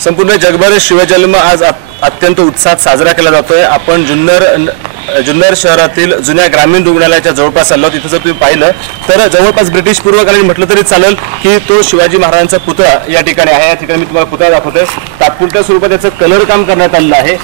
संपूर्ण जगभर शिवजन्म आज अत्यंत उत्साहात साजरा केला जातोय। आपण जुन्नर शहरातील जुन्या ग्रामीण रुग्णालयाच्या जवळपास आलो। तिथे जर तुम्ही पाहिलं तर जवळपास ब्रिटिश पूर्वकालीन म्हटलं तरी चालेल की तो शिवाजी महाराजांचा पुतळा या ठिकाणी आहे। या ठिकाणी मी तुम्हाला पुतळा दाखवतोय। तात्पुरत्या स्वरूपात त्याचं कलर काम करण्यात आलेलं आहे,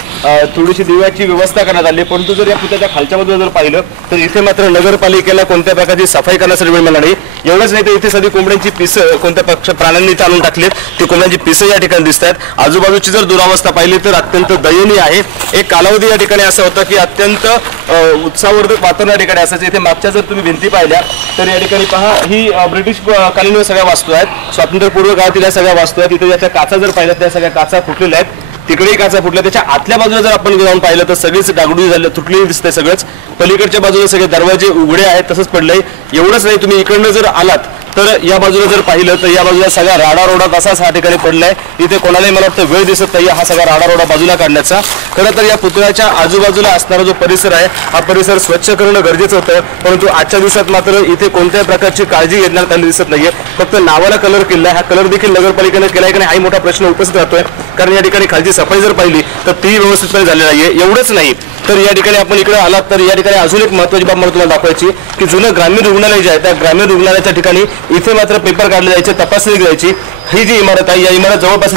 थोडीशी दिव्याची व्यवस्था करण्यात आली, परंतु जर या पुतळ्याच्या खालच्या बाजूला जर पाहिलं तर इथे मात्र नगरपालिकेला कोणत्या प्रकारची सफाई करण्यासाठी वेळ मिळाला नाही। एवढंच नाही तर इथे सध्या कोंबड्यांची पिसं कोणत्या प्राण्यांनी इथे आणून टाकलीत, ती कोंबड्यांची पिसं या ठिकाणी दिसत आहेत। आजूबाजूची जर दुरावस्था पाहिली तर अत्यंत दयनीय आहे। एक कालावधी या ठिकाणी असा होता की अत्यंत उत्साहवर्धक वातावरण या ठिकाणी असायचं। इथे मागच्या जर तुम्ही भिंती पाहिल्या तर या ठिकाणी पहा ही ब्रिटिश कालीन सगळ्या वास्तू आहेत, स्वातंत्र्यपूर्व काळातील या सगळ्या वास्तू आहेत। इथे ज्याच्या काचा जर पाहिल्या त्या सगळ्या काचा फुटलेल्या आहेत, तिकडेही काचा फुटल्या। त्याच्या आतल्या बाजूला जर आपण जाऊन पाहिलं तर सगळीच डागडुजी झाली, तुटलेली दिसते सगळंच। पलीकडच्या बाजूला सगळे दरवाजे उघडे आहेत, तसंच पडलंय। एवढंच नाही, तुम्ही इकडनं जर आलात तर या बाजूला जर पाहिलं तर या बाजूला सगळा राडारोडा तसाच हा ठिकाणी पडलाय। इथे कोणालाही मला वाटतं वेळ दिसत नाही हा सगळा राडारोडा बाजूला काढण्याचा। खरं तर या पुतळ्याच्या आजूबाजूला असणारा जो परिसर आहे हा परिसर स्वच्छ करणं गरजेचं होतं, परंतु आजच्या दिवसात मात्र इथे कोणत्याही प्रकारची काळजी घेण्यात आली दिसत नाहीये। फक्त नावाला कलर केलाय, हा कलर देखील नगरपालिकेने केलाय की नाही हाही मोठा प्रश्न उपस्थित राहतोय। कारण या ठिकाणी खालची सफाई जर पाहिली तर ती व्यवस्थितपणे झाली नाहीये। एवढंच नाही तर या ठिकाणी आपण इकडे आलात तर या ठिकाणी अजून एक महत्त्वाची बाब मला तुम्हाला दाखवायची की जुनं ग्रामीण रुग्णालय जे आहे त्या ग्रामीण रुग्णालयाच्या ठिकाणी इथे मात्र पेपर काढले जायचे, तपासणी करायची। ही जी इमारत आहे या इमारत जवळपास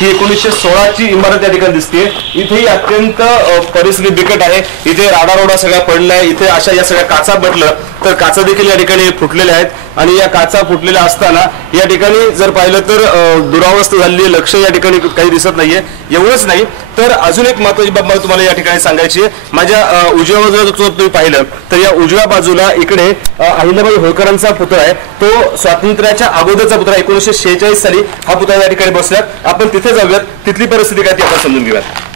ही 1916 ची इमारत या ठिकाणी दिसते। इथेही अत्यंत परिस्थिती बिकट आहे। इथे राडारोडा सगळा पडलाय, इथे अशा या सगळ्या काचा म्हटलं तर काचा देखील या ठिकाणी फुटलेल्या आहेत। आणि या काचा फुटलेल्या असताना या ठिकाणी जर पाहिलं तर दुरावस्था झालेली लक्ष या ठिकाणी काही दिसत नाहीये। एवढंच नाही तर अजून एक महत्त्वाची बाब मला तुम्हाला या ठिकाणी सांगायची आहे। माझ्या उजव्या बाजूला जर तुम्ही पाहिलं तर या उजव्या बाजूला इकडे अहिल्याबाई होळकरांचा पुतळा आहे। तो स्वातंत्र्याच्या अगोदरचा पुतळा 1946 साली हा पुतळा या ठिकाणी बसल्यात। आपण तिथे जाऊयात, तिथली परिस्थिती काय ती आपण समजून घेऊयात।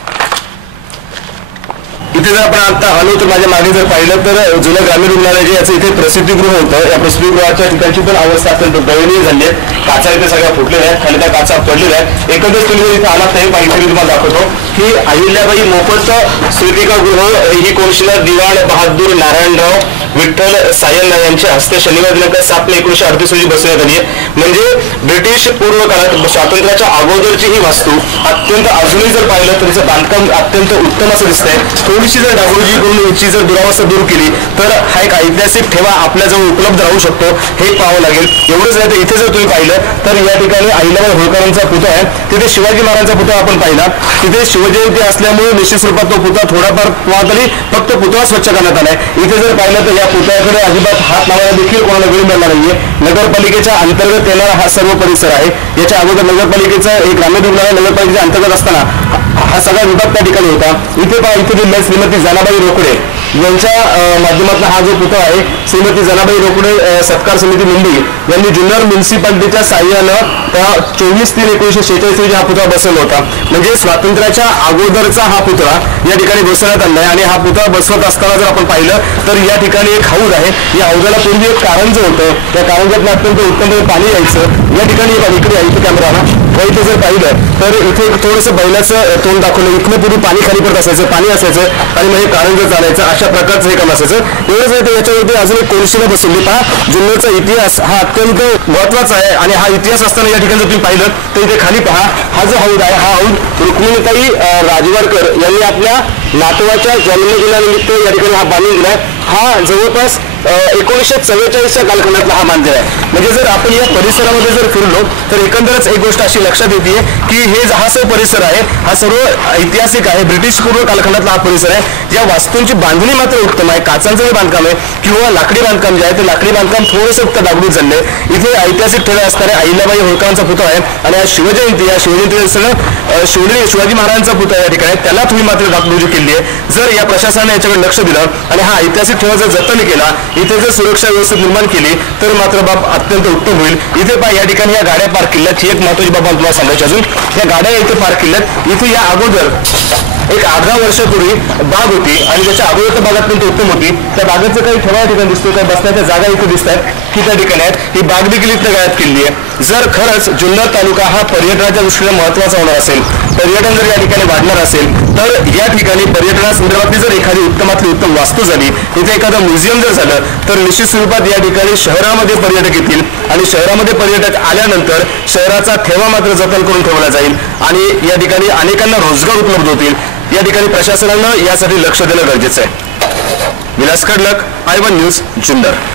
इथे जर आपण आता आलो तर माझ्या मागे जर पाहिलं तर जुनं ग्रामीण रुग्णालय जे याचं इथे प्रसिद्धीगृह होतं, या प्रसिद्धीगृहाच्या ठिकाणची पण अवस्था अत्यंत दयनीय झाली आहे। काचा इथे सगळ्या फुटलेल्या आहेत, खाली त्या काचा पडलेल्या आहेत। एकंदरीत तुम्ही इथे आलात तर माहिती मी तुम्हाला दाखवतो की अहिल्याबाई मोफत स्मृतिकागृह ही कौन्सिलर दिवाण बहादूर नारायणराव विठ्ठल सायन यांच्या हस्ते शनिवार दिनांक 7 मे 1938 रोजी बसवण्यात आली आहे। म्हणजे ब्रिटिश पूर्व काळात स्वातंत्र्याच्या अगोदरची ही वास्तू अत्यंत अजूनही जर पाहिलं तर तिचं बांधकाम अत्यंत उत्तम असं दिसतंय। थोडीशी जर डागडुजी करून याची जर दुरावस्था दूर केली तर हा एक ऐतिहासिक ठेवा आपल्याजवळ उपलब्ध राहू शकतो, हे पाहावं लागेल। एवढंच नाही तर इथे जर तुम्ही पाहिलं तर या ठिकाणी अहिल्याबाई होळकरांचा पुतळा आहे, तिथे शिवाजी महाराजांचा पुतळा आपण पाहिला। तिथे शिवजयंती असल्यामुळे निश्चित स्वरूपात तो पुतळा थोडाफार तरी फक्त पुतळा स्वच्छ करण्यात आलाय। इथे जर पाहिलं तर या पुतळ्याकडे अजिबात हात लावायला देखील कोणाला वेळ मिळणार नाहीये। नगरपालिकेच्या अंतर्गत येणारा हा सर्व परिसर आहे। याच्या अगोदर नगरपालिकेचा एक ग्रामीण रुग्णालय नगरपालिकेच्या अंतर्गत असताना हा सगळा विभाग त्या ठिकाणी होता। इथे पहा, इथे दिले श्रीमती जनाबाई रोकडे यांच्या माध्यमातून हा जो पुतळा आहे, श्रीमती जनाबाई रोकडे सत्कार समिती मुंबई यांनी जुन्नर म्युन्सिपालिटीच्या साह्यानं 24/3/1946 रोजी हा पुतळा बसवला होता। म्हणजे स्वातंत्र्याच्या अगोदरचा हा पुतळा या ठिकाणी बसवण्यात आला आहे। आणि हा पुतळा बसवत असताना जर आपण पाहिलं तर या ठिकाणी एक हौद आहे। या हौदाला पूर्वी एक कारंज होतं, त्या कारंजातून अत्यंत उत्तम पाणी यायचं। या ठिकाणी इकडे आहे कॅमेराला, इथे जर पाहिलं तर इथे थोडंसं बैलाचं तोंड दाखवलं, इथनं पूर्वी पाणी खाली पडत असायचं, पाणी असायचं आणि मग हे कारंज चालायचं, अशा प्रकारचं हे काम असायचं। एवढंच नाही तर याच्यावरती अजून एक कोनशिला बसवली। पहा, जुन्नरचा इतिहास हा अत्यंत महत्वाचा आहे आणि हा इतिहास असताना या ठिकाणी जर तुम्ही पाहिलं तर इथे खाली पहा, हा जो हौद आहे हा हौद रुक्मिणीताई राजवाडकर यांनी आपल्या नातवाच्या जन्मदिनानिमित्त या ठिकाणी हा बांधून दिलाय। हा जवळपास 1944च्या कालखंडातला हा बांधलेला आहे। म्हणजे जर आपण या परिसरामध्ये जर फिरलो तर एकंदरच एक गोष्ट अशी लक्षात येते की हा जो परिसर आहे हा सर्व ऐतिहासिक आहे, ब्रिटिश पूर्व कालखंडातला हा परिसर आहे। या वास्तूंची बांधणी मात्र उत्तम आहे, काचांचं जे बांधकाम आहे किंवा लाकडी बांधकाम जे आहे ते लाकडी बांधकाम थोडंसं फक्त डागडूज झाले। इथे ऐतिहासिक ठेवा असणारे अहिल्याबाई होळकरांचा पुतळा आहे आणि हा शिवजयंती या शिवजयंती सगळं शिवाजी महाराजांचा पुतळा या ठिकाणी त्याला तुम्ही मात्र डागडुजी केली आहे। जर या प्रशासनाने याच्याकडे लक्ष दिलं आणि हा ऐतिहासिक ठेवा जर जतन केला, इथे जर सुरक्षा व्यवस्था निर्माण केली तर मात्र बाब अत्यंत उत्तम होईल। इथे पहा, या ठिकाणी या गाड्या पार्क केल्यात, ही एक महत्त्वाची बाब तुम्हाला सांगायची। अजून या गाड्या इथे पार्क केल्यात। इथे या अगोदर एक 18 वर्षापूर्वी बाग होती आणि त्याच्या अगोदर बाग अत्यंत उत्तम होती। त्या बागेचं काही ठेवा या ठिकाणी दिसतोय, त्या बसण्याच्या जागा इथे दिसत आहेत की त्या ठिकाणी आहेत। ही बाग देखील इथल्या गाळ्यात केली आहे। जर खरंच जुन्नर तालुका हा पर्यटनाच्या दृष्टीने महत्त्वाचा होणार असेल, पर्यटन जर या ठिकाणी वाढणार असेल, तर या ठिकाणी पर्यटनासंदर्भातली जर एखादी उत्तमातली उत्तम वास्तू झाली, इथे एखादं म्युझियम जर झालं, तर निश्चित स्वरूपात या ठिकाणी शहरामध्ये पर्यटक येतील आणि शहरामध्ये पर्यटक आल्यानंतर शहराचा ठेवा मात्र जतन करून ठेवला जाईल आणि या ठिकाणी अनेकांना रोजगार उपलब्ध होतील. या ठिकाणी प्रशासनानं यासाठी लक्ष देणं गरजेचं आहे. Vilas Khadlak, I1 news, Junnar.